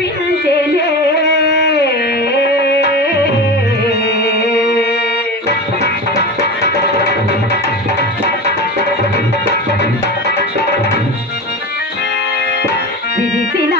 వినిపించేనే విరిసిన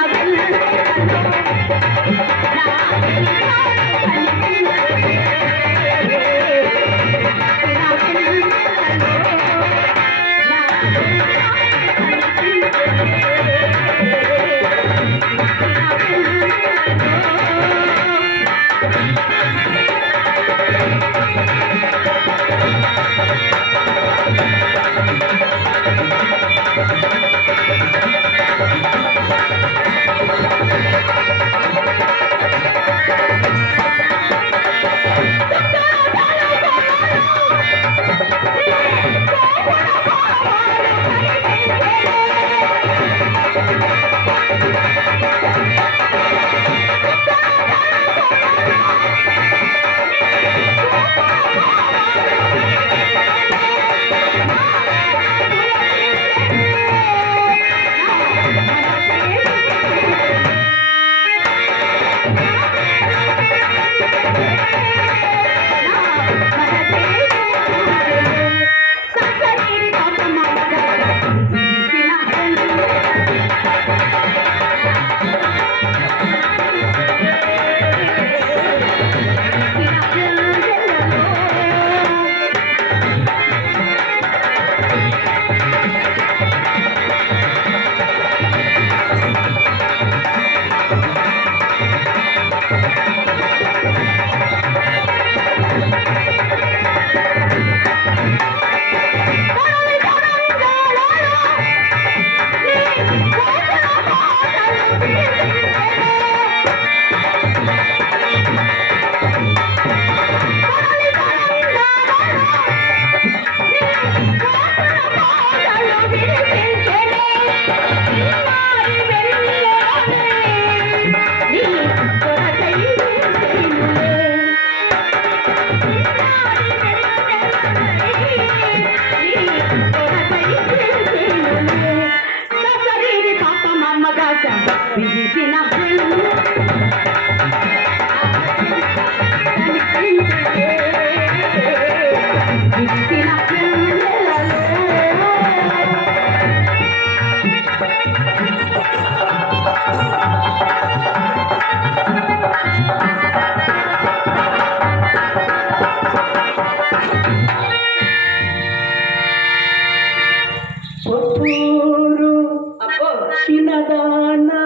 చిన్నదానా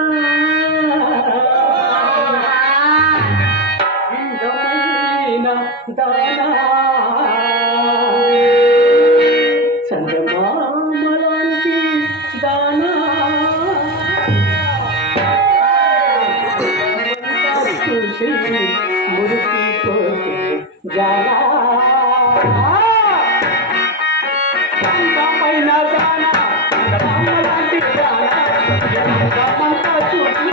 దానా చంద్రమామలాంటి దానా చూసి మురిసిపోతే జానా చంద్రమైన దానా చంద్రమామలాంటి దానా చూసి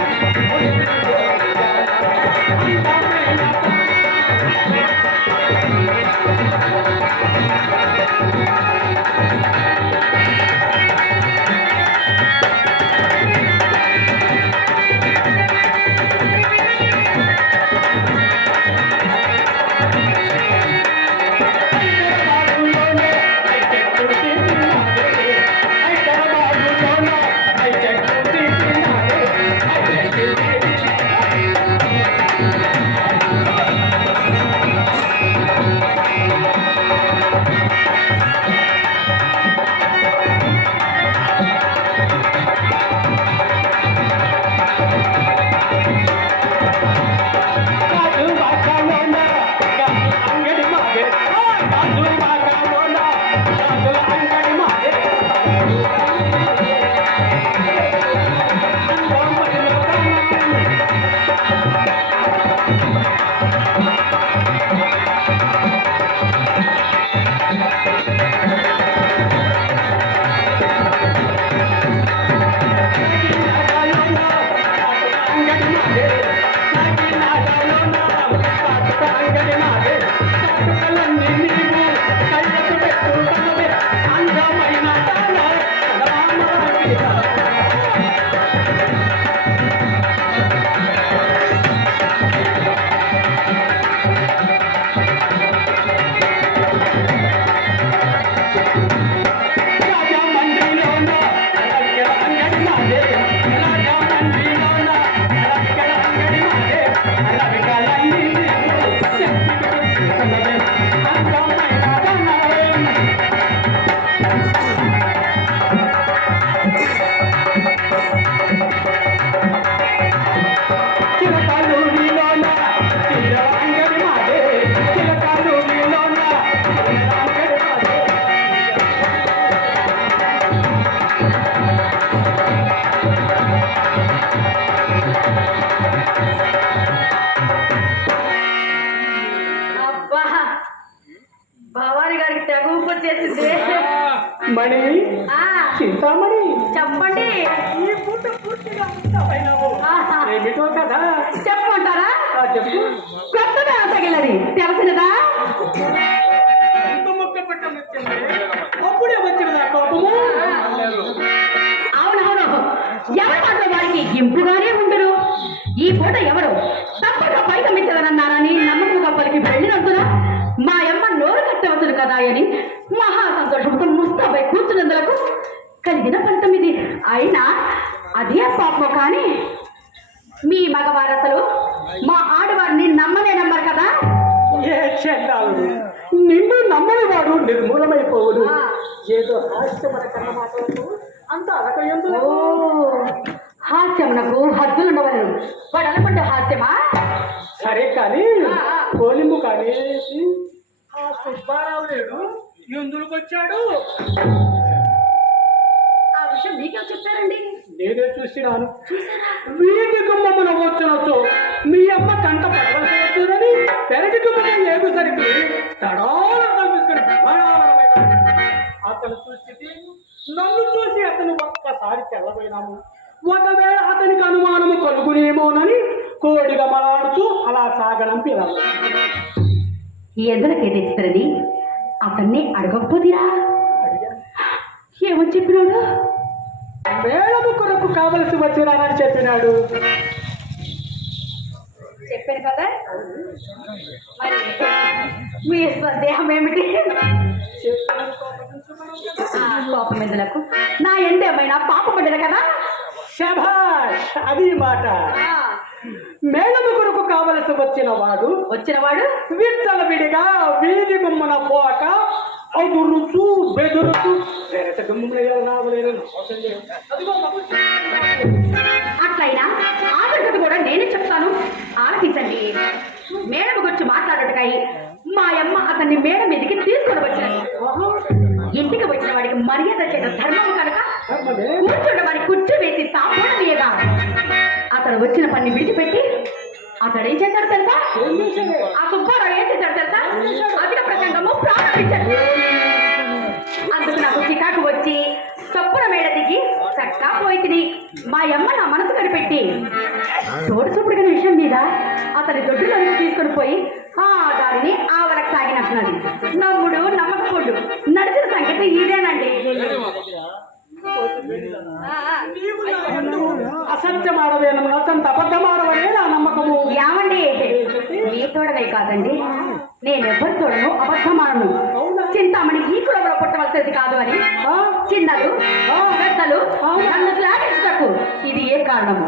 చెప్పండి. ఈ పూట పూర్తిగా ఉంటావైనావు. ఆహా. ఏమిటో కదా చెప్పమంటారా? చెప్పు. కొత్తగా తగిలది తెలిసినదా? ఎంత మొక్క పట్టం వచ్చింది, అప్పుడే వచ్చిందా కోపము? అవునవును, ఎవరి మాటలు వారికి ఇంపుగానే ఉండరు. ఈ పూట ఎవరు తప్పక పైకమిచ్చదనన్నారని నమ్మకంగా పలికి వెళ్ళినందున మా అమ్మ నోరు కట్టవచ్చును కదా అని మహా సంతోషంతో ముస్తాబై కూర్చున్నందులకు కలిగిన ఫలితం ఇది. అయినా అదే పాపం కానీ మీ మగవారసలు మా ఆడవారిని నమ్మనే నమ్మరు కదా. ఏ చెందాలు, నిన్ను నమ్మని వాడు నిర్మూలమైపోవుడు. ఏదో హాస్యమన కన్న మాటలకు అంత అలక ఎందుకు? హాస్యమునకు హద్దులుండవలను. వాడు అనుకుంటే హాస్యమా? సరే కానీ కోలింపు కానీ ఆ సుబ్బారావు లేడు, ఎందుకు వచ్చాడు? ఆ విషయం మీకేం చెప్పారండి? నేనే చూసినాను. చూసారా? వీటి గుమ్మమున వచ్చునొచ్చు మీ అమ్మ కంట పడవలసి వచ్చునని పెరటి గుమ్మం ఏగుసరికి తడాలను కల్పిస్తాడు. అతను చూసి నన్ను చూసి అతను ఒక్కసారి తెల్లబోయినాము. ఒకవేళ అతనికి అనుమానము కలుగునేమోనని కోడిగా మలాడుతూ అలా సాగనంపినాము. ఎందులకే తెచ్చినది? అతన్ని అడగకపోతీరా? ఏమని చెప్పినాడు? మేళము కొరకు కావలసి వచ్చినానని చెప్పినాడు. చెప్పాను కదా. మరి మీ సందేహం ఏమిటి? కోపం ఎందులకు? నా ఎండేమైనా పాపపడ్డది కదా. శభాష్, అది మాట. మేళము కొరకు కావలసి వచ్చినవాడు విత్తల విడిగా వీధి గుమ్మన పోక అదురుచు బెదురుచు అట్లయినా ఆదర్శత కూడా నేనే చెప్తాను, ఆలకించండి. మేడం గురించి మాట్లాడటకై మా అమ్మ అతన్ని మేడం మీదకి తీసుకొని వచ్చినది. ఇంటికి వచ్చిన వాడికి మర్యాద చేత ధర్మం కనుక కూర్చుంటే వాడి కుర్చీ వేసి తాపూడమేగా అతడు వచ్చిన పని విడిచిపెట్టి అతడు ఏం చేశాడు తెలుసా? ఆ సుబ్బారావు ఏం చేశాడు తెలుసా? అధిక ప్రసంగము ప్రారంభించాడు. అందుకు నాకు చికాకు వచ్చి చప్పున మేడ దిగి చక్కా పోయి మా అమ్మ నా మనసు కనిపెట్టి తోడు చూపుడుగిన విషయం మీద అతని దొడ్డులను తీసుకొని పోయి ఆ దారిని ఆవలకు సాగినట్టున్నది. నమ్ముడు నమ్మకపోడు నడిచిన సంగతి ఇదేనండి. అసత్యమాడవేను అసంత అబద్ధమాడవనే నా నమ్మకము. ఏమండి, మీ తోడనే కాదండి, నేనెవ్వరి తోడను అబద్ధమాడను. చింతామణి ఈ కులంలో పుట్టవలసేది కాదు అని చిన్నలు పెద్దలు నన్ను శ్లాఘించుటకు ఇది ఏ కారణము?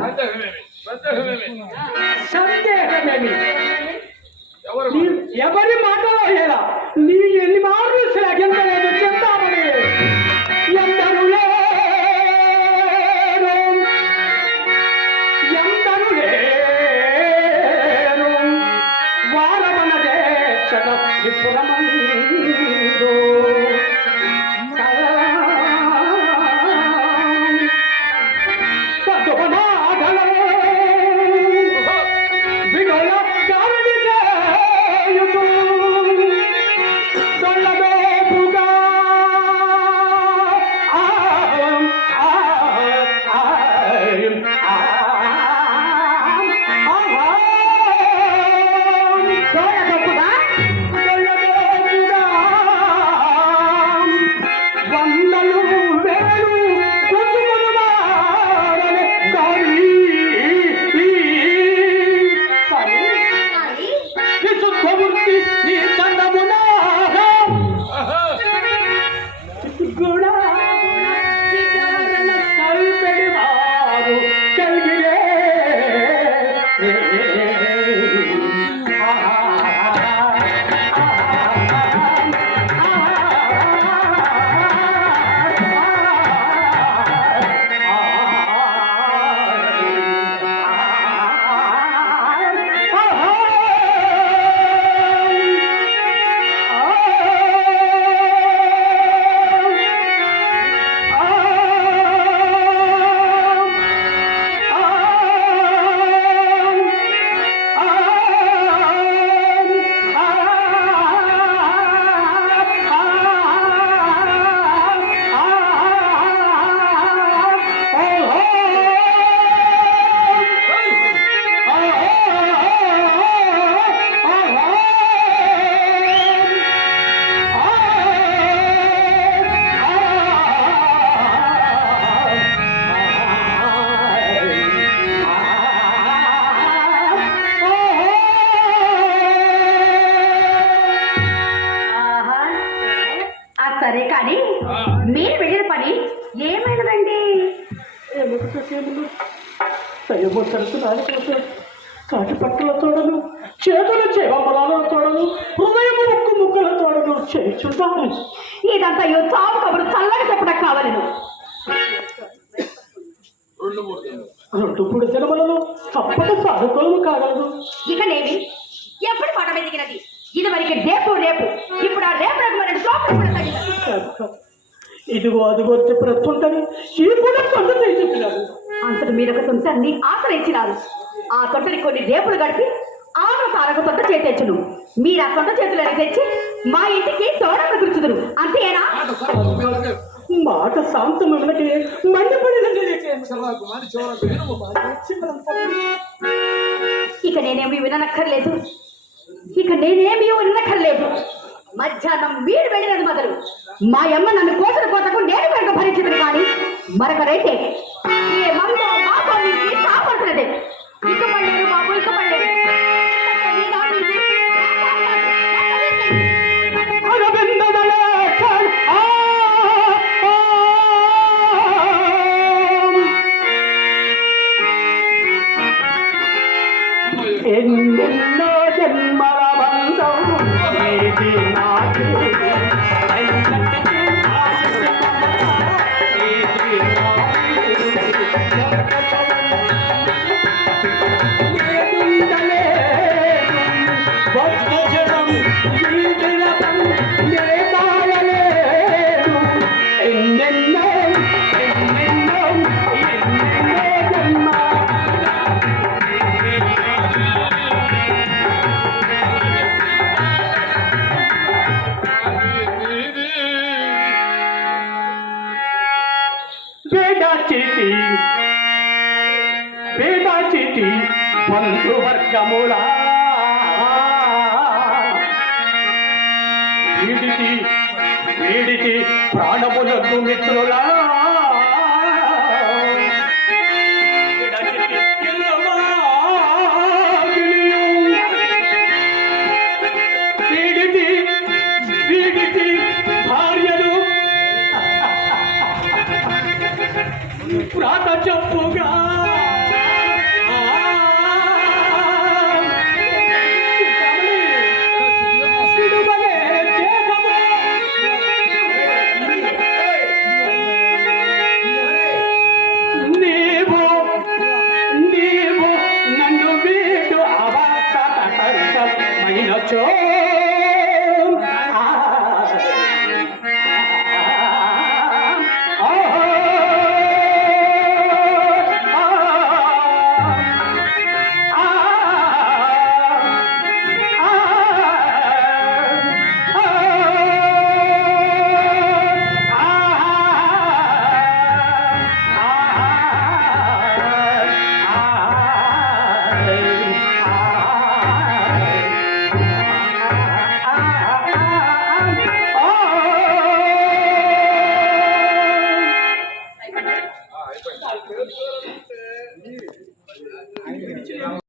సందేహమేమి? ఎవరి మాటలో లేదా నీ ఎన్ని మార్లు శ్లాఘించలేదు చింతామణి. ఎందరు లేరు వారమన దేశ విపురమందు ఆ దయము తరచు నాలుగు కాటి పట్టుల తోడను చేతులు చేవమ్మలాల తోడను హృదయము ముక్కు ముక్కుల తోడను చేయించుంటాను. ఇదంతా చావు కబురు చల్లగా చెప్పడం కావాలను. రెండు మూడు జన్మలలో తప్పక సాధుకోలు కాగలదు. ఇక నేమి ఎప్పుడు పాట వెతికినది ఇది వరకు రేపు రేపు ఇప్పుడు ఆ రేపు రకమైన చోపులు కూడా తగినది. ఇదిగో అదిగో చెప్పినట్టుంటని ఈ పూట సొంత చెప్పినారు. అంతటి మీరు ఒక సొంతాన్ని ఆశ్రయించినారు. ఆ తొట్టని కొన్ని రేపులు గడిపి ఆమె తారక తొట్ట చేతెచ్చును. మీరు ఆ తొట్ట చేతులని తెచ్చి మా ఇంటికి తోడకు కూర్చుదురు. అంతేనా? మాట శాంతమైనకి మండిపడినది. ఇక నేనేమి విననక్కర్లేదు. ఇక నేనేమి వినక్కర్లేదు. మధ్యాహ్నం మీరు వెళ్ళినది మొదలు మా అమ్మ నన్ను కోసిన కోతకు నేను కనుక భరించదు. కానీ మరొకరైతే ఏ మందో మాతో మీకు కాపాడుతున్నదే. ఇక పడలేరు బాబు, ఇక పడలేరు. ఎన్నెన్నో జన్మల బంధం నీది నాది. పేదాచితి బంధువర్గములా వీడితి ప్రాణములకు మిత్రులా వీడితి భార్యలు ప్రాత చెప్పుగా నీవు నన్ను వీడు అవస్థ